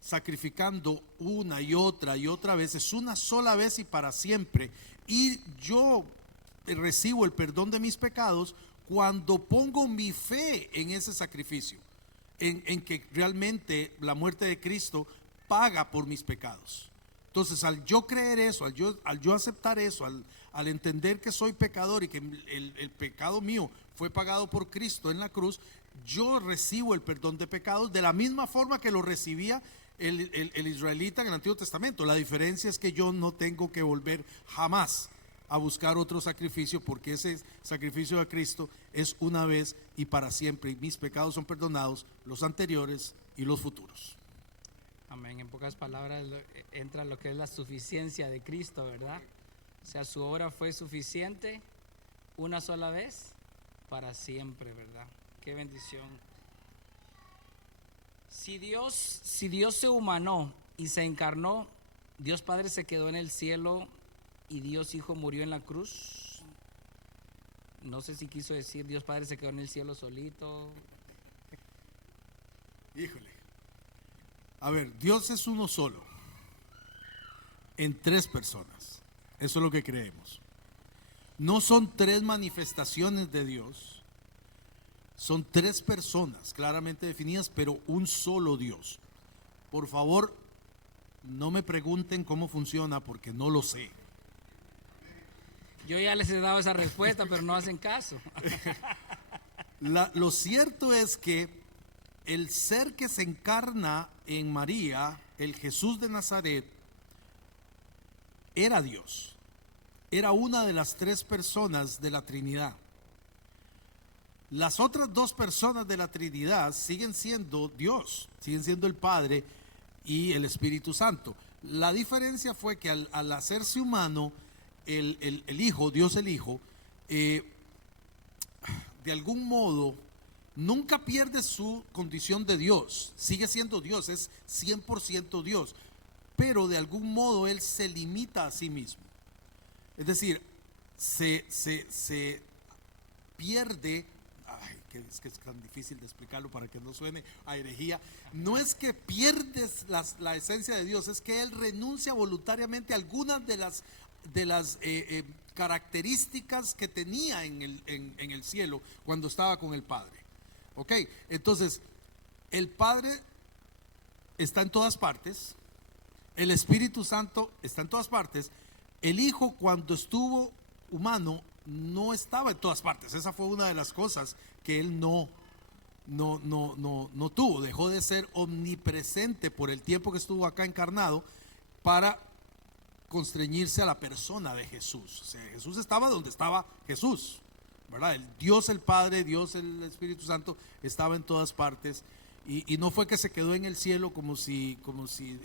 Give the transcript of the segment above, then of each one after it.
sacrificando una y otra vez, es una sola vez y para siempre. Y yo recibo el perdón de mis pecados cuando pongo mi fe en ese sacrificio, en que realmente la muerte de Cristo paga por mis pecados. Entonces, al yo creer eso, al yo aceptar eso, al entender que soy pecador y que el pecado mío fue pagado por Cristo en la cruz, yo recibo el perdón de pecados de la misma forma que lo recibía el israelita en el Antiguo Testamento. La diferencia es que yo no tengo que volver jamás a buscar otro sacrificio, porque ese sacrificio de Cristo es una vez y para siempre, y mis pecados son perdonados, los anteriores y los futuros. Amén. En pocas palabras entra lo que es la suficiencia de Cristo, ¿verdad? O sea, su obra fue suficiente una sola vez para siempre, ¿verdad? Qué bendición. Si Dios se humanó y se encarnó, Dios Padre se quedó en el cielo y Dios Hijo murió en la cruz. No sé si quiso decir Dios Padre se quedó en el cielo solito. Híjole. A ver, Dios es uno solo, en tres personas. Eso es lo que creemos. No son tres manifestaciones de Dios, son tres personas claramente definidas, pero un solo Dios. Por favor, no me pregunten cómo funciona porque no lo sé. Yo ya les he dado esa respuesta, pero no hacen caso. Lo cierto es que el ser que se encarna en María, el Jesús de Nazaret, era Dios. Era una de las tres personas de la Trinidad. Las otras dos personas de la Trinidad siguen siendo Dios, siguen siendo el Padre y el Espíritu Santo. La diferencia fue que al hacerse humano, el Hijo, Dios el Hijo, de algún modo nunca pierde su condición de Dios, sigue siendo Dios, es 100% Dios, pero de algún modo Él se limita a sí mismo. Es decir, se pierde, es que es tan difícil de explicarlo para que no suene a herejía. No es que pierdes la esencia de Dios, es que Él renuncia voluntariamente a algunas de las características que tenía en el cielo cuando estaba con el Padre. Ok, entonces el Padre está en todas partes, el Espíritu Santo está en todas partes. El Hijo, cuando estuvo humano, no estaba en todas partes. Esa fue una de las cosas que Él no tuvo. Dejó de ser omnipresente por el tiempo que estuvo acá encarnado para constreñirse a la persona de Jesús. O sea, Jesús estaba donde estaba Jesús, ¿verdad? El Dios el Padre, Dios el Espíritu Santo estaba en todas partes, y no fue que se quedó en el cielo como si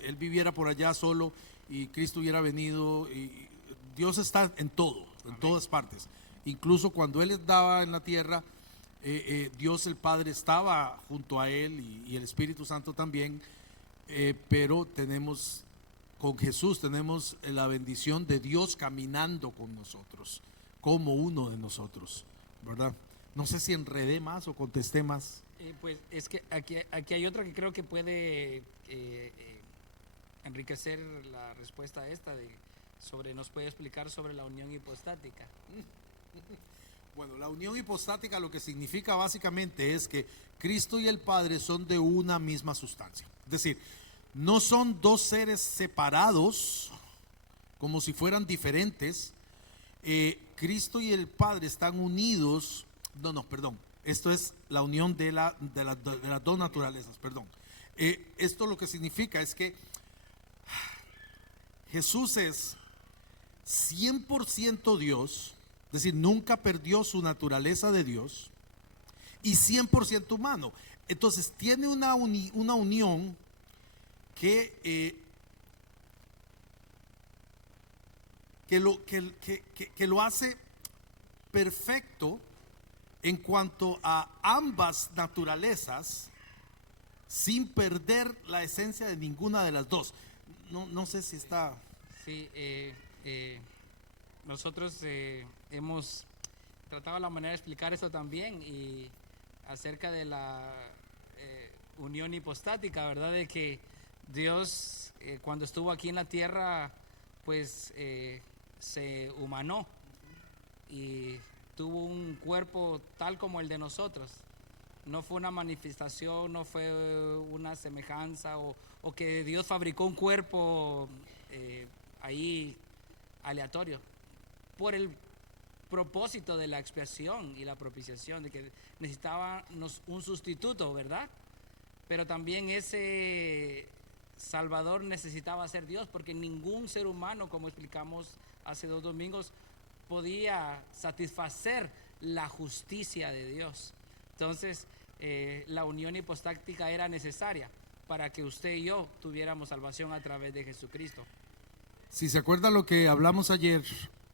Él viviera por allá solo y Cristo hubiera venido. Y Dios está en todo, en todas partes. Incluso cuando Él estaba en la tierra, Dios el Padre estaba junto a Él, y el Espíritu Santo también, pero con Jesús tenemos la bendición de Dios caminando con nosotros, como uno de nosotros, ¿verdad? No sé si enredé más o contesté más. Pues es que aquí hay otra que creo que puede enriquecer la respuesta esta nos puede explicar sobre la unión hipostática. Bueno, la unión hipostática lo que significa básicamente es que Cristo y el Padre son de una misma sustancia. Es decir, no son dos seres separados como si fueran diferentes. Cristo y el Padre están unidos. Perdón. Esto es la unión de las dos naturalezas, perdón. Esto lo que significa es que Jesús es 100% Dios, es decir, nunca perdió su naturaleza de Dios, y 100% humano. Entonces tiene una unión que lo hace perfecto en cuanto a ambas naturalezas, sin perder la esencia de ninguna de las dos. No sé si está... Sí, nosotros hemos tratado la manera de explicar eso también, y acerca de la unión hipostática, ¿verdad? De que Dios cuando estuvo aquí en la tierra, pues se humanó y tuvo un cuerpo tal como el de nosotros. No fue una manifestación, no fue una semejanza o que Dios fabricó un cuerpo ahí aleatorio. Por el propósito de la expiación y la propiciación, de que necesitábamos un sustituto, ¿verdad? Pero también ese Salvador necesitaba ser Dios, porque ningún ser humano, como explicamos hace 2 domingos, podía satisfacer la justicia de Dios. Entonces, la unión hipostática era necesaria para que usted y yo tuviéramos salvación a través de Jesucristo. Si se acuerda lo que hablamos ayer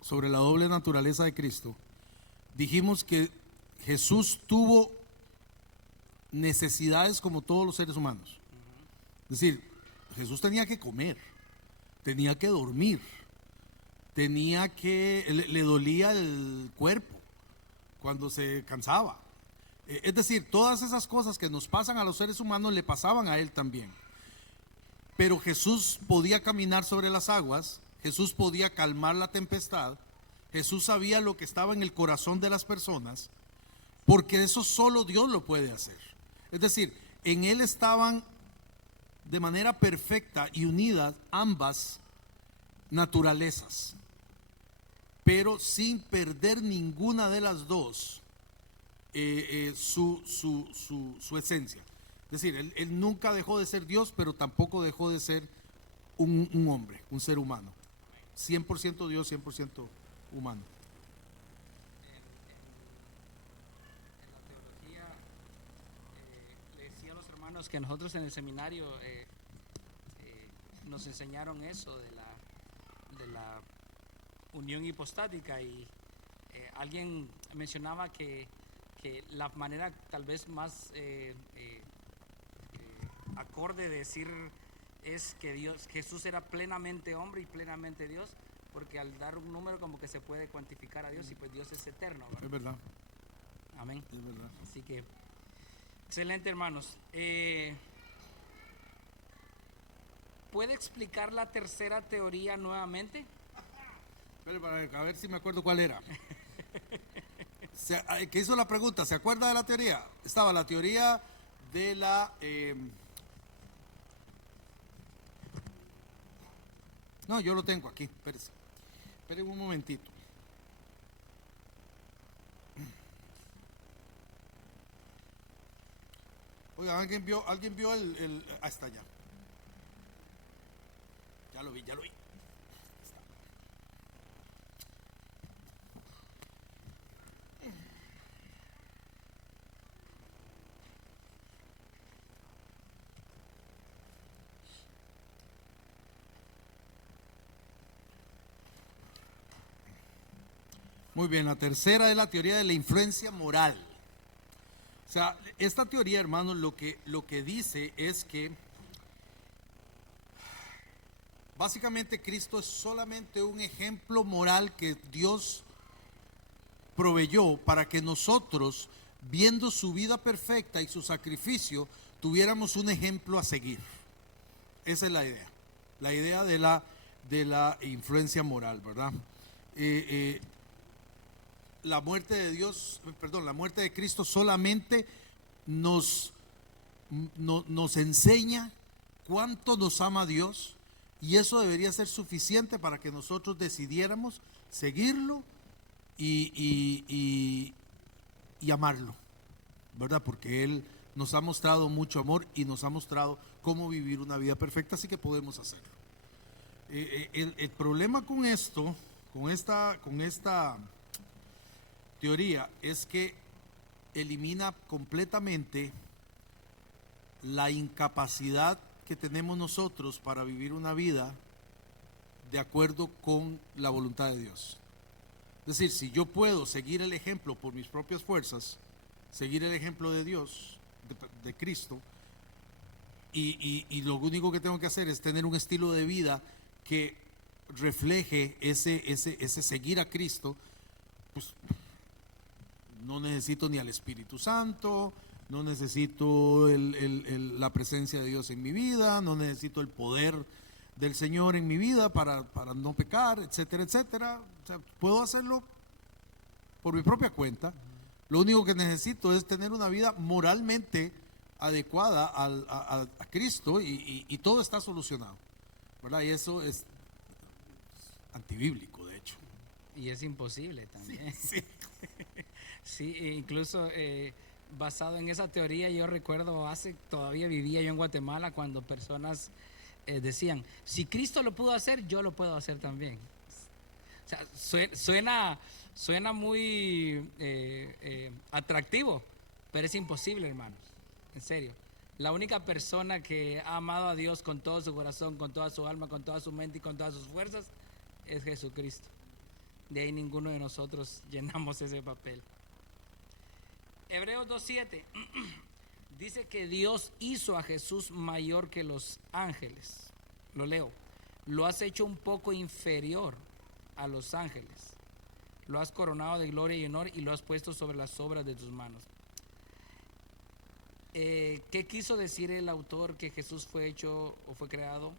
sobre la doble naturaleza de Cristo, dijimos que Jesús tuvo necesidades como todos los seres humanos. Es decir, Jesús tenía que comer, tenía que dormir, le dolía el cuerpo cuando se cansaba. Es decir, todas esas cosas que nos pasan a los seres humanos le pasaban a él también. Pero Jesús podía caminar sobre las aguas, Jesús podía calmar la tempestad, Jesús sabía lo que estaba en el corazón de las personas, porque eso solo Dios lo puede hacer. Es decir, en él estaban de manera perfecta y unidas ambas naturalezas, pero sin perder ninguna de las dos su esencia. Es decir, él nunca dejó de ser Dios, pero tampoco dejó de ser un hombre, un ser humano. 100% Dios, 100% humano. En la teología, le decía a los hermanos que nosotros en el seminario nos enseñaron eso de la unión hipostática, y alguien mencionaba que la manera tal vez más acorde de decir es que Jesús era plenamente hombre y plenamente Dios, porque al dar un número como que se puede cuantificar a Dios, y pues Dios es eterno, ¿verdad? Es verdad. Amén. Es verdad. Así que, excelente, hermanos. ¿Puede explicar la tercera teoría nuevamente? Espere, para ver si me acuerdo cuál era. Que hizo la pregunta, ¿se acuerda de la teoría? Estaba la teoría de la... No, yo lo tengo aquí, espérese. Esperen un momentito. Oiga, ¿alguien vio el... Ah, está ya. Ya lo vi. Muy bien, la tercera es la teoría de la influencia moral. O sea, esta teoría, hermanos, lo que dice es que básicamente Cristo es solamente un ejemplo moral que Dios proveyó para que nosotros, viendo su vida perfecta y su sacrificio, tuviéramos un ejemplo a seguir. Esa es la idea de la influencia moral, ¿verdad? La muerte de Cristo solamente nos enseña cuánto nos ama Dios, y eso debería ser suficiente para que nosotros decidiéramos seguirlo y amarlo, ¿verdad? Porque Él nos ha mostrado mucho amor y nos ha mostrado cómo vivir una vida perfecta, así que podemos hacerlo. El problema con esto, con esta teoría, es que elimina completamente la incapacidad que tenemos nosotros para vivir una vida de acuerdo con la voluntad de Dios. Es decir, si yo puedo seguir el ejemplo por mis propias fuerzas, seguir el ejemplo de Dios, de Cristo, y lo único que tengo que hacer es tener un estilo de vida que refleje ese seguir a Cristo, pues no necesito ni al Espíritu Santo, no necesito la presencia de Dios en mi vida, no necesito el poder del Señor en mi vida para no pecar, etcétera, etcétera. O sea, puedo hacerlo por mi propia cuenta. Lo único que necesito es tener una vida moralmente adecuada a Cristo y todo está solucionado, ¿verdad? Y eso es antibíblico, de hecho. Y es imposible también. Sí. Sí, incluso basado en esa teoría, yo recuerdo todavía vivía yo en Guatemala cuando personas decían, si Cristo lo pudo hacer, yo lo puedo hacer también. O sea, suena muy atractivo, pero es imposible, hermanos. En serio. La única persona que ha amado a Dios con todo su corazón, con toda su alma, con toda su mente y con todas sus fuerzas es Jesucristo. De ahí ninguno de nosotros llenamos ese papel. Hebreos 2:7 dice que Dios hizo a Jesús mayor que los ángeles. Lo leo. Lo has hecho un poco inferior a los ángeles. Lo has coronado de gloria y honor y lo has puesto sobre las obras de tus manos. ¿Qué quiso decir el autor que Jesús fue hecho o fue creado?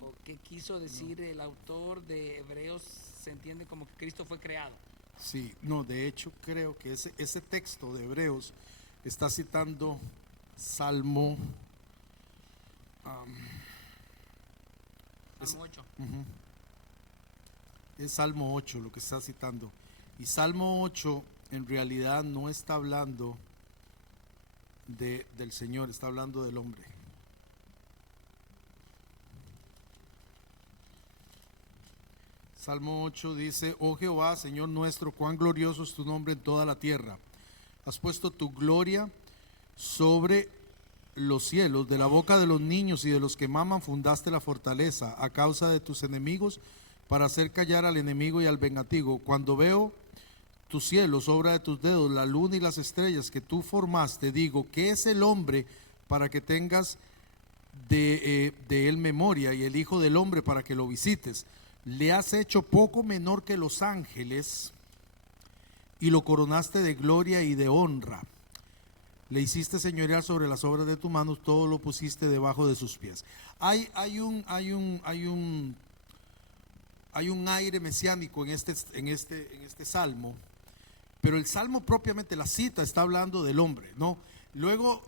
¿O qué quiso decir el autor de Hebreos? Se entiende como que Cristo fue creado. Sí, no, de hecho creo que ese texto de Hebreos está citando Salmo 8. Es Salmo 8 lo que está citando. Y Salmo 8 en realidad no está hablando del Señor, está hablando del hombre. Salmo 8 dice: oh Jehová, Señor nuestro, cuán glorioso es tu nombre en toda la tierra. Has puesto tu gloria sobre los cielos. De la boca de los niños y de los que maman fundaste la fortaleza, a causa de tus enemigos, para hacer callar al enemigo y al vengativo. Cuando veo tus cielos, obra de tus dedos, la luna y las estrellas que tú formaste, digo, ¿qué es el hombre para que tengas de él memoria, y el hijo del hombre para que lo visites? Le has hecho poco menor que los ángeles y lo coronaste de gloria y de honra. Le hiciste señorear sobre las obras de tus manos, todo lo pusiste debajo de sus pies. Hay un aire mesiánico en este salmo, pero el salmo propiamente, la cita, está hablando del hombre, ¿no? Luego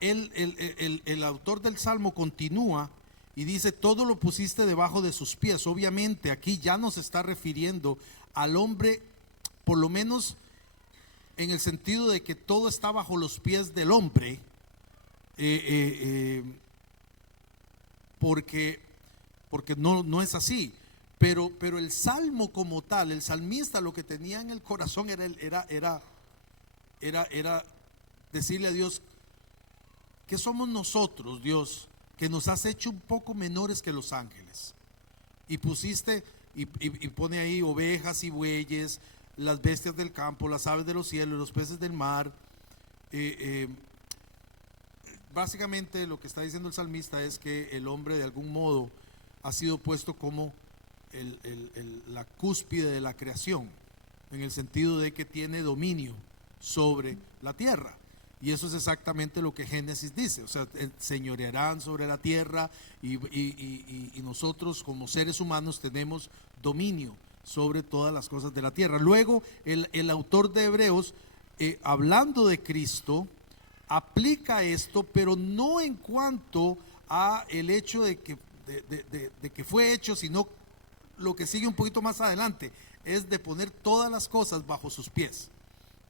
el autor del salmo continúa y dice: todo lo pusiste debajo de sus pies. Obviamente aquí ya nos está refiriendo al hombre, por lo menos en el sentido de que todo está bajo los pies del hombre, porque no es así. Pero el salmo como tal, el salmista, lo que tenía en el corazón era decirle a Dios: ¿qué somos nosotros, Dios, que nos has hecho un poco menores que los ángeles? Y pusiste, y pone ahí ovejas y bueyes, las bestias del campo, las aves de los cielos, los peces del mar. Básicamente lo que está diciendo el salmista es que el hombre de algún modo ha sido puesto como la cúspide de la creación, en el sentido de que tiene dominio sobre la tierra. Y eso es exactamente lo que Génesis dice, o sea, señorearán sobre la tierra y nosotros como seres humanos tenemos dominio sobre todas las cosas de la tierra. Luego el autor de Hebreos, hablando de Cristo, aplica esto, pero no en cuanto a el hecho de que fue hecho, sino lo que sigue un poquito más adelante, es de poner todas las cosas bajo sus pies,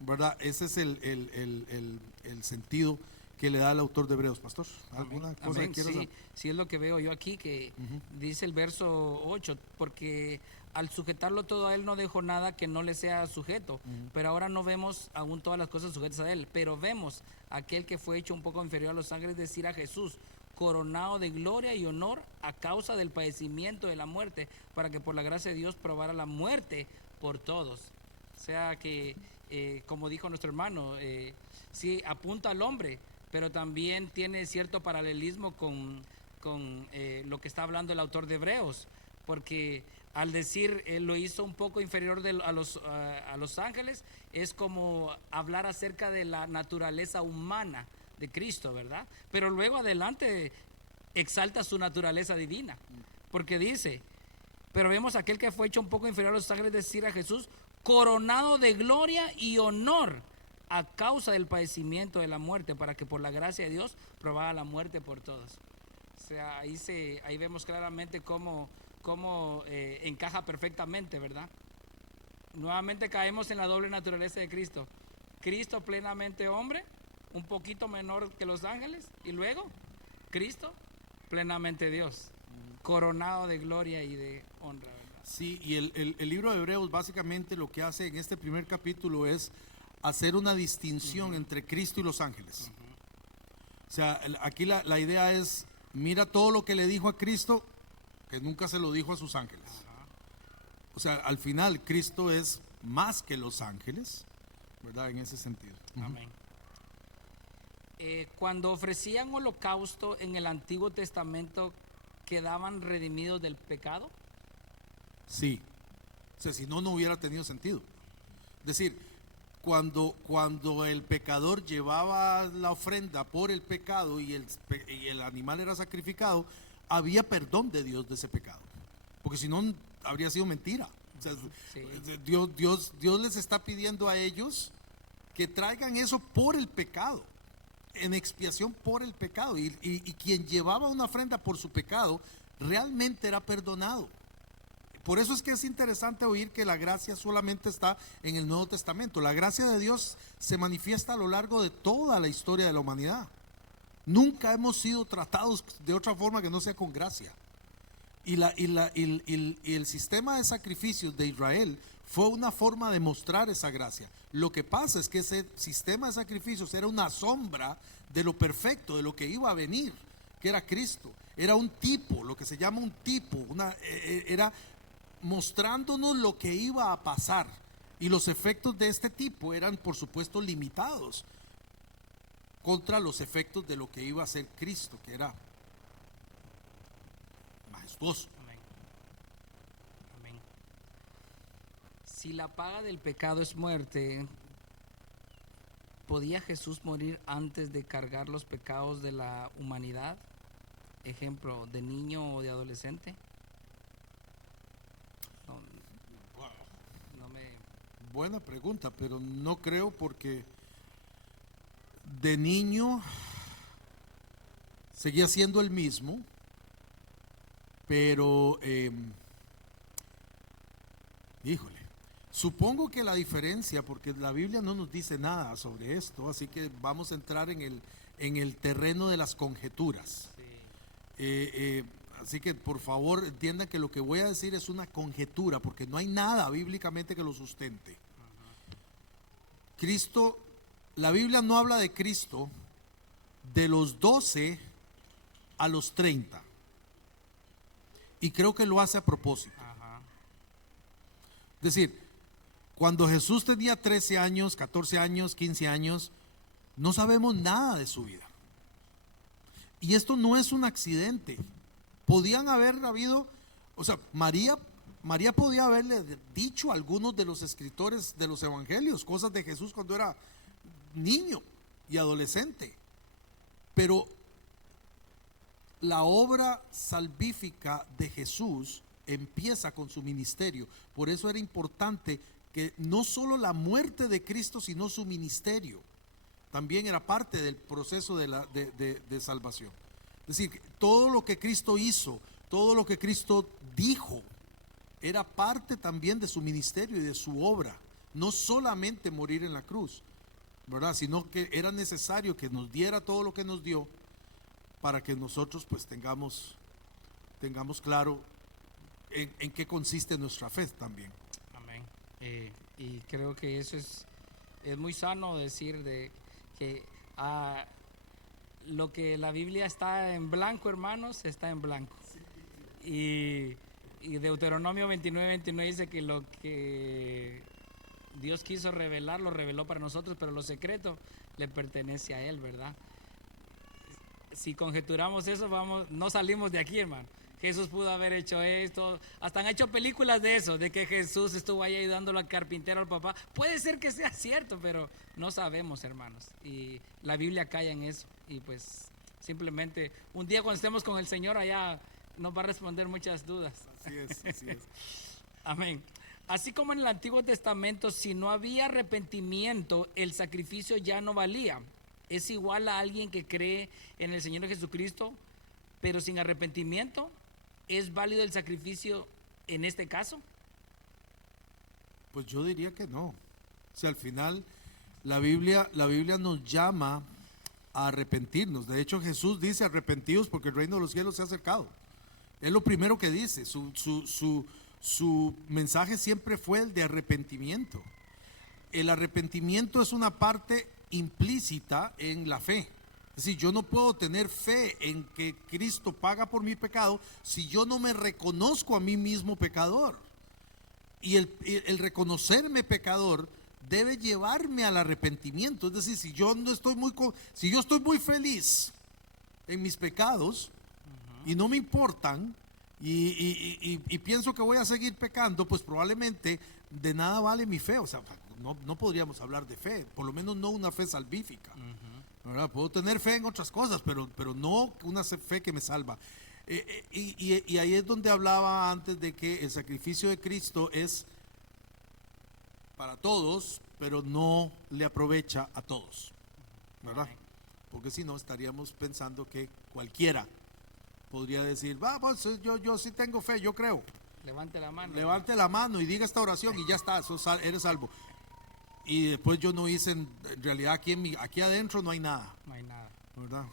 ¿verdad? Ese es el sentido que le da el autor de Hebreos. Pastor, ¿alguna cosa que quieras? Sí, es lo que veo yo aquí, que dice el verso 8, porque al sujetarlo todo a él no dejó nada que no le sea sujeto, pero ahora no vemos aún todas las cosas sujetas a él, pero vemos aquel que fue hecho un poco inferior a los ángeles, es decir, a Jesús, coronado de gloria y honor a causa del padecimiento de la muerte, para que por la gracia de Dios probara la muerte por todos. O sea que, como dijo nuestro hermano, sí apunta al hombre, pero también tiene cierto paralelismo con lo que está hablando el autor de Hebreos, porque al decir lo hizo un poco inferior a los ángeles, es como hablar acerca de la naturaleza humana de Cristo, ¿verdad? Pero luego adelante exalta su naturaleza divina, porque dice, pero vemos aquel que fue hecho un poco inferior a los ángeles, decir a Jesús, coronado de gloria y honor a causa del padecimiento de la muerte, para que por la gracia de Dios probara la muerte por todos. O sea, ahí vemos claramente cómo encaja perfectamente, ¿verdad? Nuevamente caemos en la doble naturaleza de Cristo. Cristo plenamente hombre, un poquito menor que los ángeles, y luego Cristo plenamente Dios, coronado de gloria y de honra, ¿verdad? Sí, y el libro de Hebreos básicamente lo que hace en este primer capítulo es hacer una distinción entre Cristo y los ángeles. O sea, aquí la idea es, mira todo lo que le dijo a Cristo, que nunca se lo dijo a sus ángeles. O sea, al final Cristo es más que los ángeles, ¿verdad? En ese sentido. Amén. Cuando ofrecían holocausto en el Antiguo Testamento, ¿quedaban redimidos del pecado? Sí. O sea, si no, no hubiera tenido sentido. Es decir, cuando el pecador llevaba la ofrenda por el pecado y el animal era sacrificado, había perdón de Dios de ese pecado. Porque si no, habría sido mentira. O sea, Sí. Dios les está pidiendo a ellos que traigan eso por el pecado, en expiación por el pecado. Y quien llevaba una ofrenda por su pecado, realmente era perdonado. Por eso es que es interesante oír que la gracia solamente está en el Nuevo Testamento. La gracia de Dios se manifiesta a lo largo de toda la historia de la humanidad. Nunca hemos sido tratados de otra forma que no sea con gracia. Y el sistema de sacrificios de Israel fue una forma de mostrar esa gracia. Lo que pasa es que ese sistema de sacrificios era una sombra de lo perfecto, de lo que iba a venir, que era Cristo. Era un tipo, lo que se llama un tipo, era mostrándonos lo que iba a pasar. Y los efectos de este tipo eran, por supuesto, limitados contra los efectos de lo que iba a ser Cristo, que era majestuoso. Amén. Amén. Si la paga del pecado es muerte, ¿podía Jesús morir antes de cargar los pecados de la humanidad? Ejemplo, de niño o de adolescente. No me... Buena pregunta, pero no creo, porque de niño seguía siendo el mismo, pero híjole, supongo que la diferencia, porque la Biblia no nos dice nada sobre esto, así que vamos a entrar en el terreno de las conjeturas. Sí. Así que por favor entiendan que lo que voy a decir es una conjetura, porque no hay nada bíblicamente que lo sustente. Cristo, la Biblia no habla de Cristo de los 12 a los 30. Y creo que lo hace a propósito. Ajá. Es decir, cuando Jesús tenía 13 años, 14 años, 15 años, no sabemos nada de su vida. Y esto no es un accidente. Podían haber habido, o sea, María podía haberle dicho a algunos de los escritores de los evangelios cosas de Jesús cuando era niño y adolescente. Pero la obra salvífica de Jesús empieza con su ministerio. Por eso era importante que no solo la muerte de Cristo, sino su ministerio también era parte del proceso de salvación. Es decir, todo lo que Cristo hizo, todo lo que Cristo dijo, era parte también de su ministerio y de su obra. No solamente morir en la cruz, ¿verdad? Sino que era necesario que nos diera todo lo que nos dio, para que nosotros pues tengamos claro en qué consiste nuestra fe también. Amén. Y creo que eso es muy sano decir de que lo que la Biblia está en blanco, hermanos, está en blanco. Y Deuteronomio 29 dice que lo que Dios quiso revelar, lo reveló para nosotros, pero lo secreto le pertenece a Él, ¿verdad? Si conjeturamos eso, no salimos de aquí, hermano. Jesús pudo haber hecho esto. Hasta han hecho películas de eso, de que Jesús estuvo ahí ayudándolo al carpintero, al papá. Puede ser que sea cierto, pero no sabemos, hermanos. Y la Biblia calla en eso. Y pues simplemente un día cuando estemos con el Señor allá nos va a responder muchas dudas. Así es, así es. Amén. Así como en el Antiguo Testamento, si no había arrepentimiento, el sacrificio ya no valía. Es igual a alguien que cree en el Señor Jesucristo, pero sin arrepentimiento. ¿Es válido el sacrificio en este caso? Pues yo diría que no. O sea, al final la Biblia nos llama a arrepentirnos. De hecho, Jesús dice: arrepentidos porque el reino de los cielos se ha acercado. Es lo primero que dice. Su mensaje siempre fue el de arrepentimiento. El arrepentimiento es una parte implícita en la fe. Es decir, yo no puedo tener fe en que Cristo paga por mi pecado si yo no me reconozco a mí mismo pecador. Y el reconocerme pecador debe llevarme al arrepentimiento. Es decir, si yo estoy muy feliz en mis pecados y no me importan y pienso que voy a seguir pecando, pues probablemente de nada vale mi fe. O sea, no podríamos hablar de fe, por lo menos no una fe salvífica. ¿Verdad? Puedo tener fe en otras cosas, pero no una fe que me salva. Y ahí es donde hablaba antes de que el sacrificio de Cristo es para todos, pero no le aprovecha a todos, ¿verdad? Porque si no estaríamos pensando que cualquiera podría decir: pues yo sí tengo fe, yo creo. Levante la mano. Levante la mano y diga esta oración y ya está, eres salvo. Y después yo no hice, en realidad aquí adentro no hay nada. No hay nada. ¿Verdad?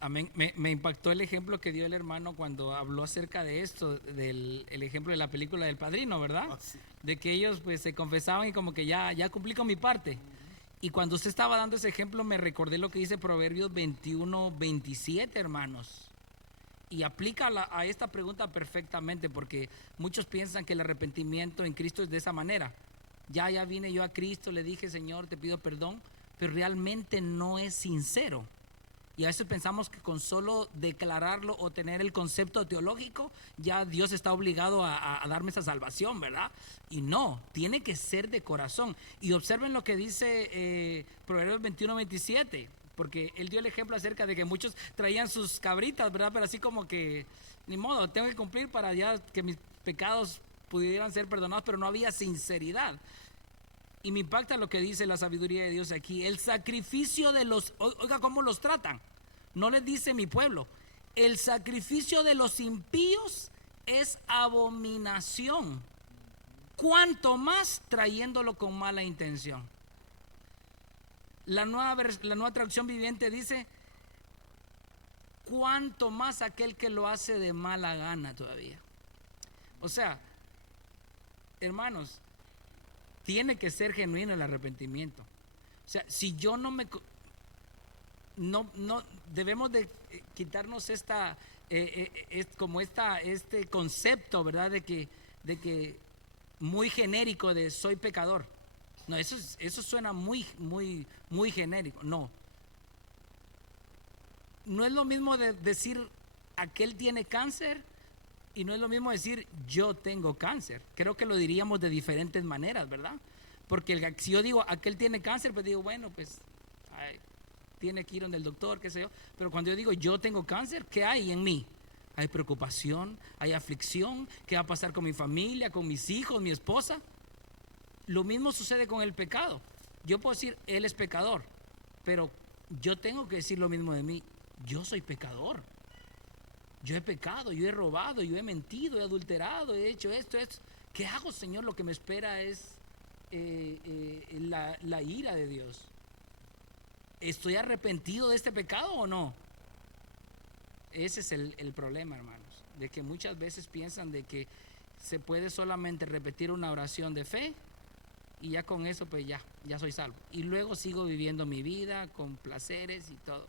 Amén. Me impactó el ejemplo que dio el hermano cuando habló acerca de esto, el ejemplo de la película del Padrino, ¿verdad? Ah, sí. De que ellos pues se confesaban y como que ya cumplí con mi parte. Y cuando usted estaba dando ese ejemplo me recordé lo que dice Proverbios 21:27, hermanos. Y aplica a esta pregunta perfectamente, porque muchos piensan que el arrepentimiento en Cristo es de esa manera. Ya vine yo a Cristo, le dije: Señor, te pido perdón, pero realmente no es sincero. Y a veces pensamos que con solo declararlo o tener el concepto teológico, ya Dios está obligado a darme esa salvación, ¿verdad? Y no, tiene que ser de corazón. Y observen lo que dice Proverbios 21:27, porque él dio el ejemplo acerca de que muchos traían sus cabritas, ¿verdad? Pero así como que, ni modo, tengo que cumplir para ya que mis pecados pudieran ser perdonados, pero no había sinceridad. Y me impacta lo que dice la sabiduría de Dios aquí. El sacrificio de los, oiga cómo los tratan. No les dice mi pueblo: el sacrificio de los impíos es abominación, cuanto más trayéndolo con mala intención. La nueva traducción viviente dice: cuanto más aquel que lo hace de mala gana todavía. O sea, hermanos, tiene que ser genuino el arrepentimiento. O sea, si yo no debemos de quitarnos este concepto, ¿verdad? De que muy genérico de soy pecador. No, eso suena muy genérico. No es lo mismo de decir aquel tiene cáncer, y no es lo mismo decir yo tengo cáncer. Creo que lo diríamos de diferentes maneras, ¿verdad? Porque si yo digo aquel tiene cáncer, pues digo, bueno, pues tiene que ir donde el doctor, qué sé yo. Pero cuando yo digo yo tengo cáncer, ¿qué hay en mí? Hay preocupación, hay aflicción. ¿Qué va a pasar con mi familia, con mis hijos, mi esposa? Lo mismo sucede con el pecado. Yo puedo decir él es pecador, pero yo tengo que decir lo mismo de mí: yo soy pecador. Yo he pecado, yo he robado, yo he mentido, he adulterado, he hecho esto. ¿Qué hago, Señor? Lo que me espera es la ira de Dios. ¿Estoy arrepentido de este pecado o no? Ese es el problema, hermanos, de que muchas veces piensan de que se puede solamente repetir una oración de fe y ya con eso pues ya soy salvo. Y luego sigo viviendo mi vida con placeres y todo.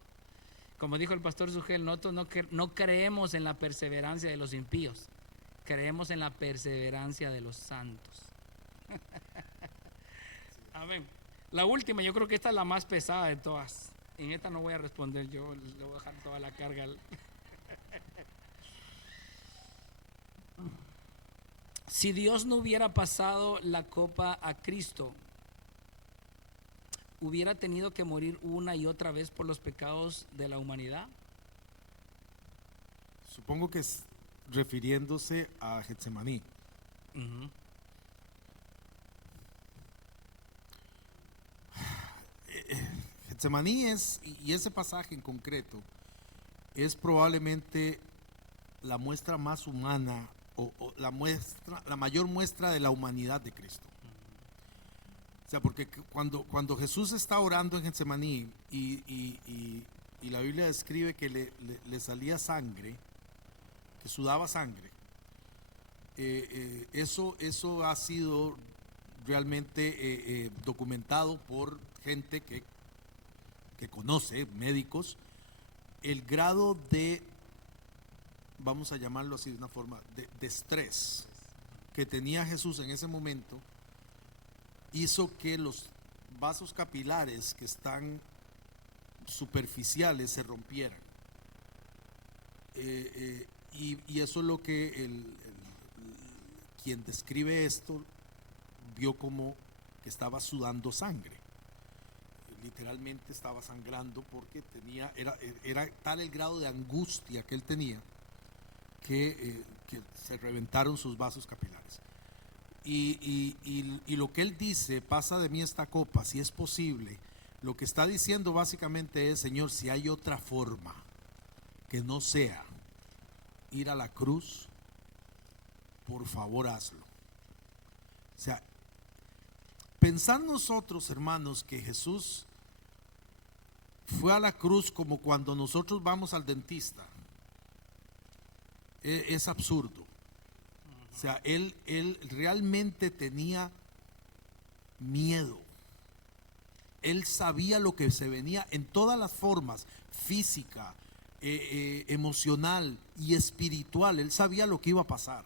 Como dijo el pastor Sugel, nosotros no creemos en la perseverancia de los impíos, creemos en la perseverancia de los santos. Amén. La última, yo creo que esta es la más pesada de todas. En esta no voy a responder yo, le voy a dejar toda la carga. Si Dios no hubiera pasado la copa a Cristo, ¿hubiera tenido que morir una y otra vez por los pecados de la humanidad? Supongo que es refiriéndose a Getsemaní. Ujú. Getsemaní es, y ese pasaje en concreto, es probablemente la muestra más humana o la mayor muestra de la humanidad de Cristo. O sea, porque cuando Jesús está orando en Getsemaní y la Biblia describe que le salía sangre, que sudaba sangre, eso ha sido realmente documentado por gente que conoce, médicos, el grado de, vamos a llamarlo así de una forma, de estrés que tenía Jesús en ese momento, hizo que los vasos capilares que están superficiales se rompieran. Y eso es lo que quien describe esto vio como que estaba sudando sangre. Literalmente estaba sangrando porque era tal el grado de angustia que él tenía que se reventaron sus vasos capilares. Y lo que él dice, pasa de mí esta copa, si es posible, lo que está diciendo básicamente es, Señor, si hay otra forma que no sea ir a la cruz, por favor hazlo. O sea, pensar nosotros, hermanos, que Jesús fue a la cruz como cuando nosotros vamos al dentista, es absurdo. O sea, él realmente tenía miedo. Él sabía lo que se venía en todas las formas, física, emocional y espiritual. Él sabía lo que iba a pasar.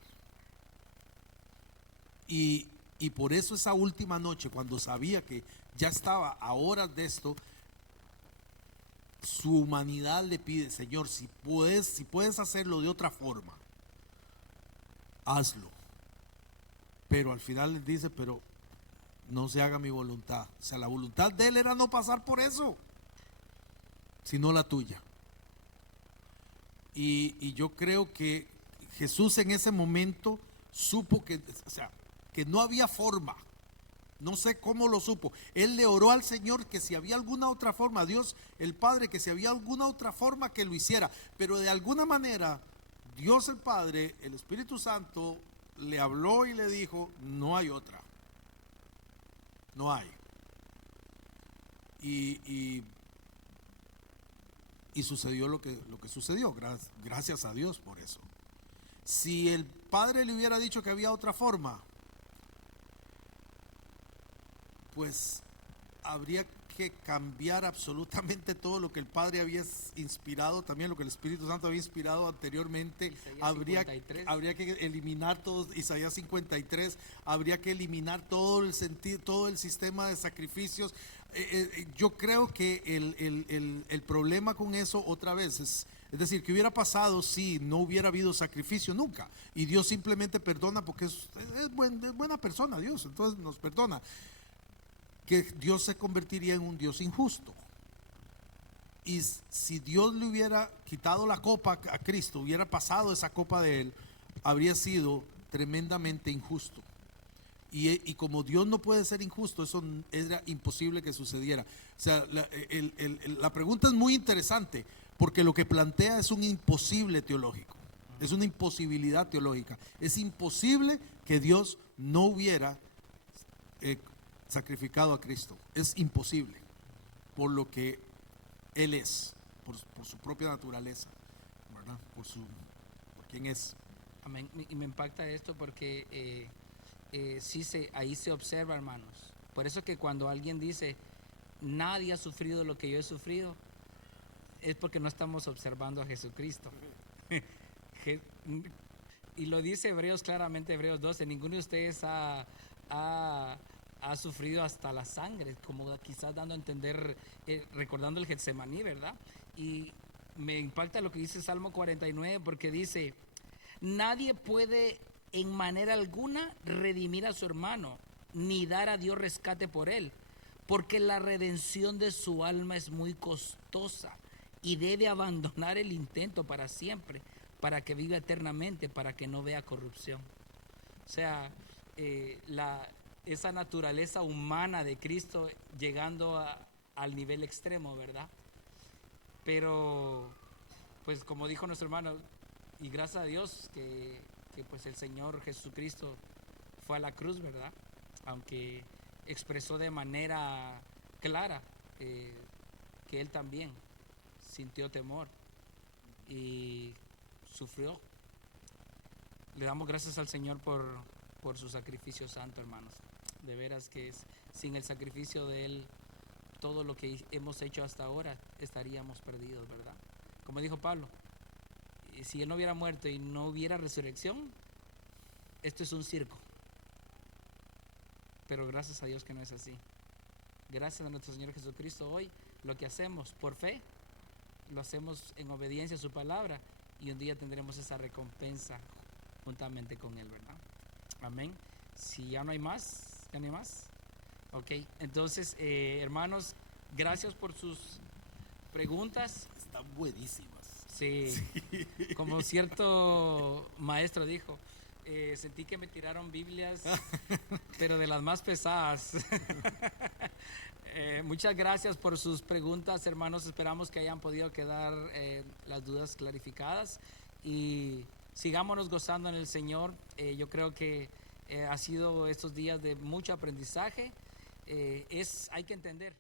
Y por eso esa última noche, cuando sabía que ya estaba a horas de esto, su humanidad le pide, Señor, si puedes hacerlo de otra forma, hazlo. Pero al final le dice, pero no se haga mi voluntad. O sea, la voluntad de él era no pasar por eso, sino la tuya. Y yo creo que Jesús en ese momento supo que, o sea, que no había forma. No sé cómo lo supo. Él le oró al Señor que si había alguna otra forma, a Dios el Padre, que si había alguna otra forma que lo hiciera. Pero de alguna manera, Dios el Padre, el Espíritu Santo, le habló y le dijo, no hay otra. No hay. Y sucedió lo que sucedió. Gracias a Dios por eso. Si el Padre le hubiera dicho que había otra forma, pues habría que cambiar absolutamente todo lo que el Padre había inspirado, también lo que el Espíritu Santo había inspirado anteriormente. Habría que eliminar todo, Isaías 53, habría que eliminar todo el sentido, todo el sistema de sacrificios. Yo creo que el problema con eso otra vez es decir, que hubiera pasado si no hubiera habido sacrificio nunca, y Dios simplemente perdona porque es buena persona Dios, entonces nos perdona. Que Dios se convertiría en un Dios injusto. Y si Dios le hubiera quitado la copa a Cristo, hubiera pasado esa copa de él, habría sido tremendamente injusto. Y como Dios no puede ser injusto, eso era imposible que sucediera. O sea, la pregunta es muy interesante, porque lo que plantea es un imposible teológico, es una imposibilidad teológica. Es imposible que Dios no hubiera sacrificado a Cristo. Es imposible, por lo que Él es, por su propia naturaleza, ¿verdad? Por quién es. Amén. Y me impacta esto porque ahí se observa, hermanos. Por eso que cuando alguien dice, nadie ha sufrido lo que yo he sufrido, es porque no estamos observando a Jesucristo. Y lo dice Hebreos claramente, Hebreos 12, ninguno de ustedes ha sufrido hasta la sangre, como quizás dando a entender, recordando el Getsemaní, ¿verdad? Y me impacta lo que dice Salmo 49, porque dice, nadie puede en manera alguna redimir a su hermano, ni dar a Dios rescate por él, porque la redención de su alma es muy costosa y debe abandonar el intento para siempre, para que viva eternamente, para que no vea corrupción. O sea, esa naturaleza humana de Cristo llegando al nivel extremo, ¿verdad? Pero, pues como dijo nuestro hermano, y gracias a Dios que pues el Señor Jesucristo fue a la cruz, ¿verdad? Aunque expresó de manera clara que Él también sintió temor y sufrió. Le damos gracias al Señor por su sacrificio santo, hermanos. De veras que sin el sacrificio de Él, todo lo que hemos hecho hasta ahora estaríamos perdidos, ¿verdad? Como dijo Pablo, si Él no hubiera muerto y no hubiera resurrección, esto es un circo. Pero gracias a Dios que no es así. Gracias a nuestro Señor Jesucristo, hoy lo que hacemos por fe, lo hacemos en obediencia a su palabra, y un día tendremos esa recompensa juntamente con Él, ¿verdad? Amén. Si ya no hay más, ¿ya no hay más? Ok, entonces, hermanos, gracias por sus preguntas. Están buenísimas. Sí, como cierto maestro dijo, sentí que me tiraron Biblias, pero de las más pesadas. Muchas gracias por sus preguntas, hermanos. Esperamos que hayan podido quedar las dudas clarificadas y sigámonos gozando en el Señor. Yo creo que ha sido estos días de mucho aprendizaje. Hay que entender